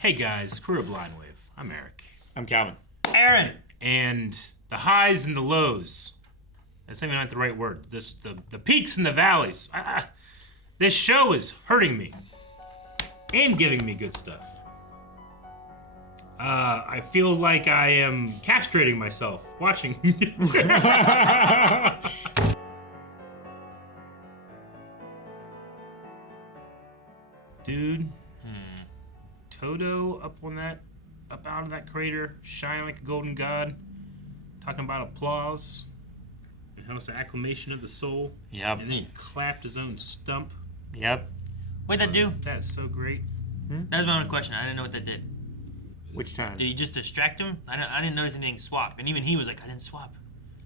Hey guys, Crew of Blind Wave. I'm Eric. I'm Calvin. Aaron! And the highs and the lows. That's maybe not the right word. The peaks and the valleys. This show is hurting me. And giving me good stuff. I feel like I am castrating myself watching. Dude. Todo up out of that crater, shining like a golden god, talking about applause, and how it's the acclamation of the soul. Yep. And then he clapped his own stump. Yep. What'd that do? That's so great. That was my only question. I didn't know what that did. Which time? Did he just distract him? I didn't notice anything swap. And even he was like, I didn't swap.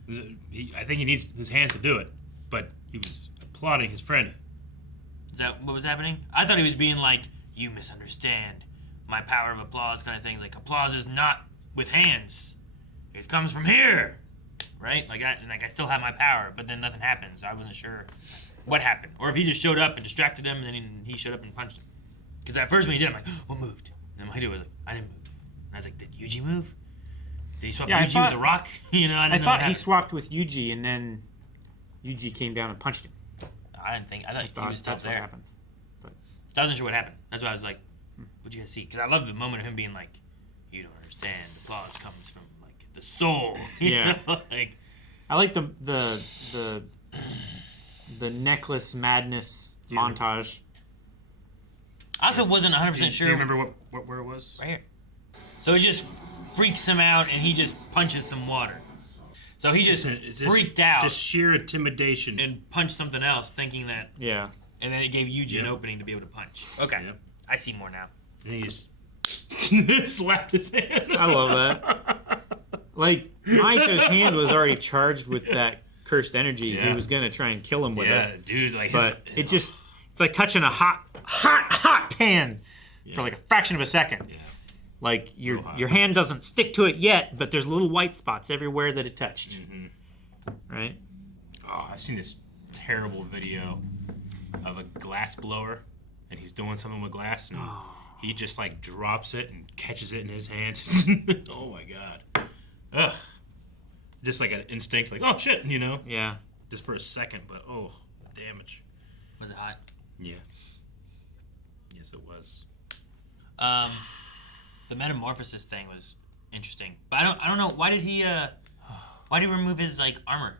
I think he needs his hands to do it, but he was applauding his friend. Is that what was happening? I thought he was being like, you misunderstand. My power of applause kind of thing. Like, applause is not with hands. It comes from here. Right? Like I still have my power, but then nothing happens. I wasn't sure what happened. Or if he just showed up and distracted him, and then he showed up and punched him. Because at first when he did, I'm like, what moved? And Mahito was like, I didn't move. And I was like, did Yuji move? Did he swap Yuji with the rock? I thought he swapped with Yuji, and then Yuji came down and punched him. I thought he was still that's there. what happened. So I wasn't sure what happened. That's why I was like, what'd you guys see? Because I love the moment of him being like, you don't understand. Applause comes from like the soul. Yeah. Like, I like the necklace madness montage. I also wasn't 100% Do sure. you remember where it was? Right here. So it just freaks him out, and he just punches some water. So he just freaked out. Just sheer intimidation. And punched something else, thinking that. Yeah. And then it gave Yuji an opening to be able to punch. Okay. Yep. I see more now. And he just slapped his hand. I love that. Like, Mahito's hand was already charged with that cursed energy. Yeah. He was going to try and kill him with it. Dude, like But it's like touching a hot pan for like a fraction of a second. Yeah. Like, your hand doesn't stick to it yet, but there's little white spots everywhere that it touched. Mm-hmm. Right? Oh, I've seen this terrible video of a glass blower, and he's doing something with glass, and he just like drops it and catches it in his hand. Oh my god. Ugh. Just like an instinct, like, oh shit, you know? Yeah. Just for a second, but oh, damage. Was it hot? Yeah. Yes, it was. The Metamorphosis thing was interesting, but I don't know why did he remove his like armor?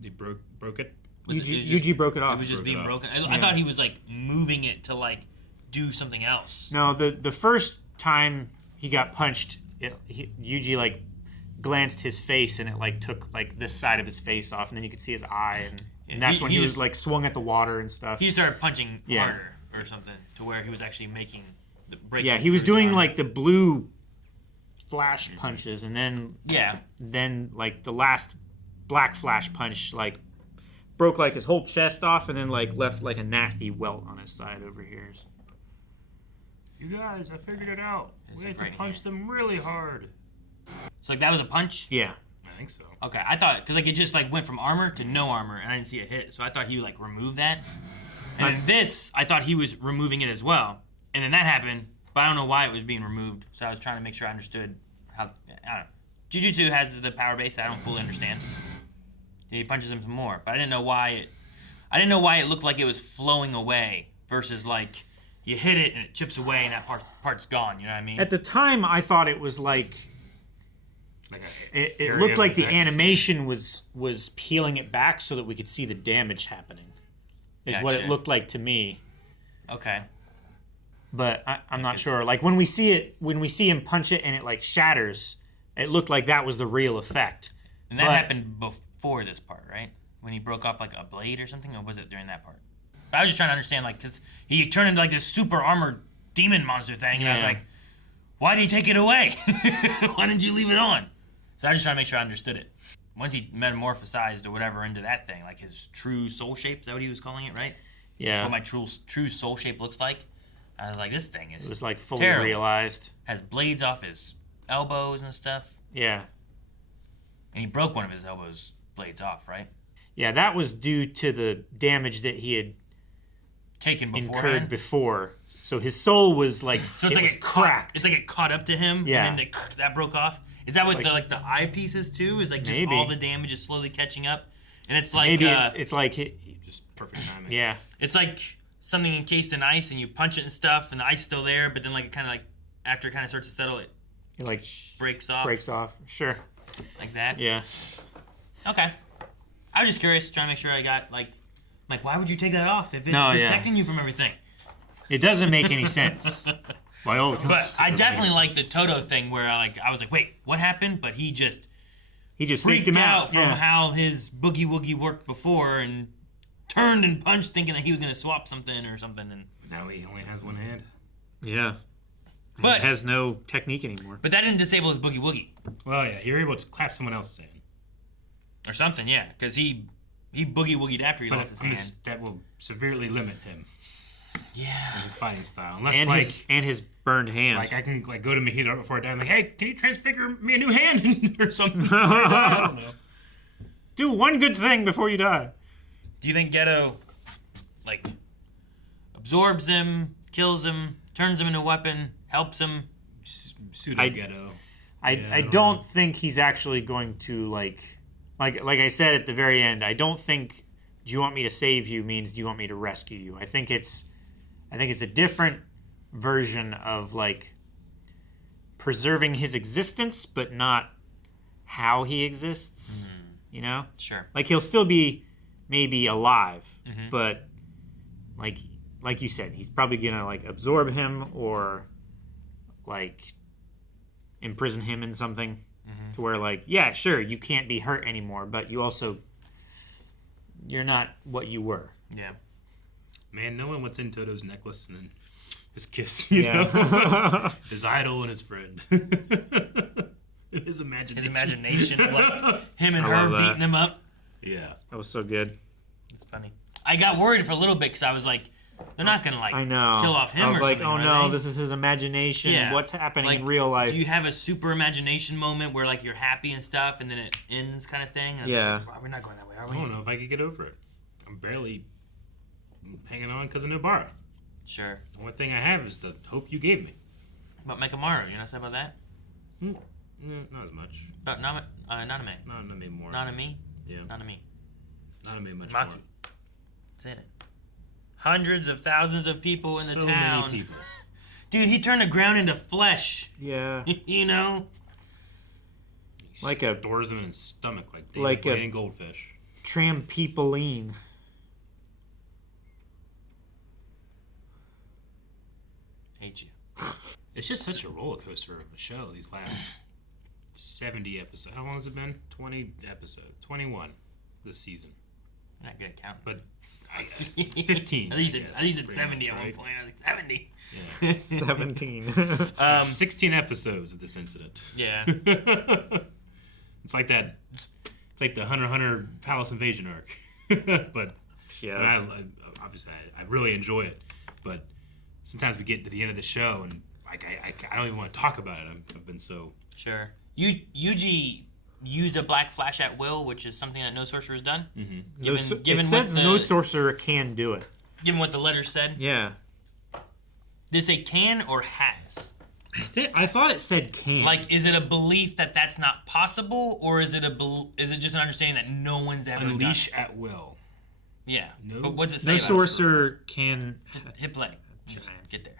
He broke it. Yuji broke it off. It was just Broke it being off. broken. I thought he was like moving it to like do something else. No, the first time he got punched, Yuji like glanced his face, and it like took like this side of his face off, and then you could see his eye, and that's when he was like swung at the water and stuff. He started punching harder or something to where he was actually making the break. Yeah, he was doing like the blue flash punches, and then like the last black flash punch like broke like his whole chest off, and then like left like a nasty welt on his side over here. You guys, I figured it out. We like had to right punch them really hard. So like that was a punch. Yeah. I think so. Okay, I thought because like it just like went from armor to no armor, and I didn't see a hit, so I thought he like removed that. And then this, I thought he was removing it as well, and then that happened, but I don't know why it was being removed. So I was trying to make sure I understood how. I don't know. Jujutsu has the power base that I don't fully understand. He punches him some more, but I didn't know why it. I didn't know why it looked like it was flowing away versus like you hit it and it chips away and that part's gone. You know what I mean? At the time, I thought it was like it looked like the animation was peeling it back so that we could see the damage happening. Is what it looked like to me. Okay. But I'm not sure. Like when we see him punch it and it like shatters, it looked like that was the real effect. And that happened before this part, right? When he broke off like a blade or something, or was it during that part? But I was just trying to understand, like, because he turned into like this super armored demon monster thing, and I was like, why did he take it away? Why didn't you leave it on? So I was just trying to make sure I understood it. Once he metamorphosized or whatever into that thing, like his true soul shape, is that what he was calling it, right? Yeah. What my true soul shape looks like. I was like, this thing is It was like fully terrible. realized. Has blades off his elbows and stuff. Yeah. And he broke one of his elbows blades off, right? Yeah, that was due to the damage that he had Taken beforehand. incurred before. So his soul was like, So it's like it cracked. It's like it caught up to him, Yeah. and then that broke off. Is that what Like- the eye pieces too? Is like just Maybe. all the damage is slowly catching up, and it's like Maybe it's like, Just perfect timing. yeah. it's like something encased in ice, and you punch it and stuff, and the ice is still there, but then like it kind of like after it kind of starts to settle, it It like breaks off breaks off. Sure. like that. Yeah. Okay. I was just curious, trying to make sure I got like why would you take that off if it's No, yeah. protecting you from everything? It doesn't make any sense. By all accounts, But I it doesn't definitely make like the Todo thing where I was like, wait, what happened? But he just He just freaked freaked him out from Yeah. how his Boogie Woogie worked before and turned and punched thinking that he was going to swap something or something. And Now he only has one hand. Yeah. But It has no technique anymore. that didn't disable his Boogie Woogie Well, yeah, you're able to clap someone else's hand. or something, yeah, because he Boogie Woogied after he But lost his hand. that will severely limit him Yeah. in his fighting style. Unless, And his burned hand. I can go to Mahito before I die and like, hey, can you transfigure me a new hand or something? I don't know. Do one good thing before you die. Do you think Geto absorbs him, kills him, turns him into a weapon, helps him? Pseudo Geto. I don't think he's actually going to like I said at the very end. I don't think "do you want me to save you" means "do you want me to rescue you." I think it's a different version of like preserving his existence, but not how he exists. You know, Sure. like he'll still be maybe alive, but like you said, he's probably gonna like absorb him or like imprison him in something to where like, yeah, sure, you can't be hurt anymore, but you're not what you were. Yeah. Man, knowing what's in Todo's necklace and then his kiss, you Yeah. know? His idol and his friend. His imagination. His imagination, like him and I her love that. beating him up. Yeah. That was so good. It's funny. I got worried for a little bit because I was like, they're not gonna I know. kill off him I was or like, something. oh are no, they? this is his imagination. Yeah. What's happening Like, in real life? Do you have a super imagination moment where like you're happy and stuff, and then it ends, kind of thing? And I was Yeah. like, "Wow, we're not going that way, are I we? don't know if I could get over it. I'm barely hanging on because of Nobara. Sure. The only thing I have is the hope you gave me. But Mekamaru, you know something about that? Yeah, not as much. About Naname? Not anymore. Nanami? Yeah. Nanami. Not much Maki. more. It's in it. Hundreds of thousands of people in the So town. many people. Dude, he turned the ground into flesh. yeah. You know? Like a Stores them in his stomach like David Like a- Blaine goldfish. Tram-people-ine. Hate you. It's just such a roller coaster of a show. These last 70 episodes. How long has it been? 20 episodes. 21 this season. You're not good at counting. But 15. I think I you guess, said pretty 70 much, at one right? point. I was like, 70. Yeah. 17. 16 episodes of this incident. Yeah. It's like that. It's like the Hunter x Hunter Palace Invasion arc. But Yeah. I obviously I really enjoy it. But sometimes we get to the end of the show and like I don't even want to talk about it. I've been so. Sure. Yuji used a black flash at will, which is something that no sorcerer's done. Mm-hmm. It says no sorcerer can do it. Given what the letters said. Yeah. Did it say can or has? I thought it said can. Like, is it a belief that that's not possible, or is it is it just an understanding that no one's ever Unleash done? at will. Yeah. No- But what's it say? no about it? sorcerer can. Just hit play. Just get there.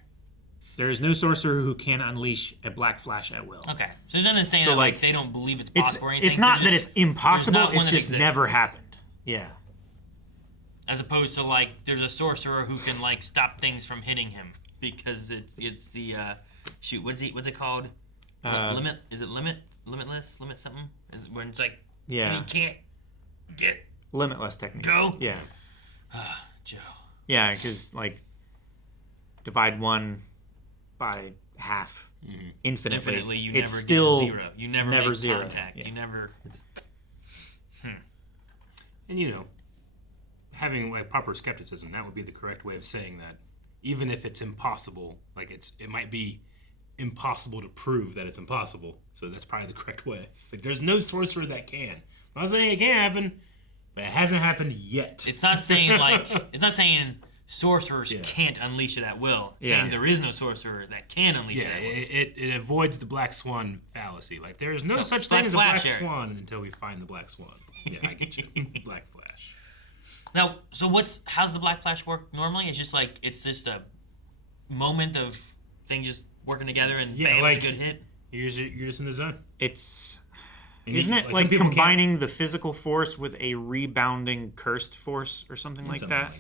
There is no sorcerer who can unleash a black flash at will. Okay. So there's nothing saying So, that like like, they don't believe it's It's possible or anything. it's not There's that just- it's impossible. there's not one It's that just never exists. happened. Yeah. As opposed to like there's a sorcerer who can like stop things from hitting him because it's the shoot what's it called? Limit is it limitless something? When it's like Yeah. he can't get Limitless technique. go. Yeah. Joe. Yeah, because like divide one by half infinitely. Infinitely, you it's never still get to zero. You never make zero. contact. Yeah. You never. And you know, having like proper skepticism, that would be the correct way of saying that. Even if it's impossible, like it might be impossible to prove that it's impossible. So that's probably the correct way. Like there's no sorcerer that can. I'm not saying it can't happen, but it hasn't happened yet. It's not saying like it's not saying sorcerers can't unleash it at will. Saying there is no sorcerer that can unleash it at will. It avoids the black swan fallacy. Like, there is no such thing as a black swan until we find the black swan. Yeah, I get you. Black Flash. Now, so how's the Black Flash work normally? It's just like, it's just a moment of things just working together and bam, like, it's a good hit. You're just in the zone. Isn't it like combining the physical force with a rebounding cursed force or something like that?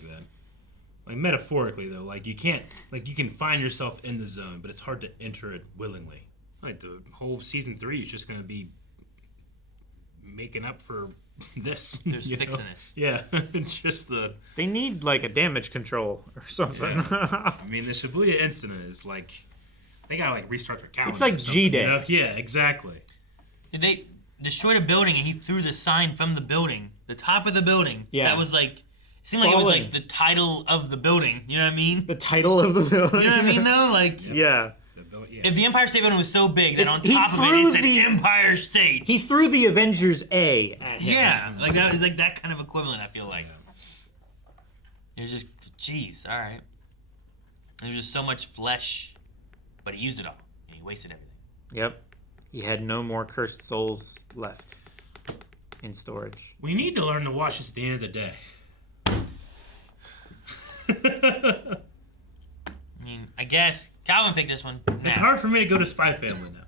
Like, metaphorically though, like, you can find yourself in the zone, but it's hard to enter it willingly. Like, the whole season 3 is just going to be making up for this. There's fixing this. Yeah, just They need like a damage control or something. Yeah. I mean, the Shibuya incident is like, they gotta like restart their calendar. It's like G-Day. You know? Yeah, exactly. They destroyed a building and he threw the sign from the building, the top of the building. Yeah. That was like, it seemed like it was like the title of the building. You know what I mean? The title of the building. You know what I mean though? Like, yeah. If the Empire State Building was so big that on top of it said Empire State. He threw the Avengers A at him. Yeah, like that was like that kind of equivalent, I feel like. It was just, jeez, alright. There was just so much flesh, but he used it all. And he wasted everything. Yep. He had no more cursed souls left in storage. We need to learn to watch this at the end of the day. I mean, I guess Calvin picked this one. It's hard for me to go to Spy Family now.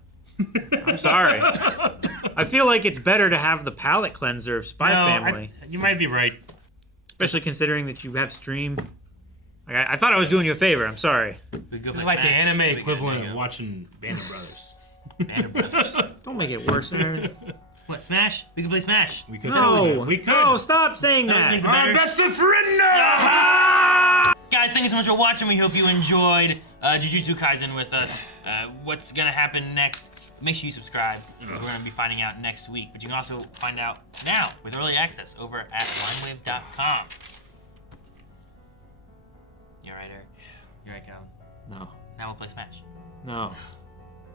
I'm sorry. I feel like it's better to have the palate cleanser of Spy Family. You might be right. Especially considering that you have stream. I thought I was doing you a favor. I'm sorry. It's like the anime equivalent of watching Band of Brothers. Band of Brothers. Don't make it worse, Aaron. What, Smash? We could play Smash. We could. No, we could. No, stop saying that. Our best friend. Guys, thank you so much for watching. We hope you enjoyed Jujutsu Kaisen with us. What's going to happen next? Make sure you subscribe. We're going to be finding out next week. But you can also find out now with early access over at linewave.com. You alright, Eric? You alright, Calvin? No. Now we'll play Smash. No.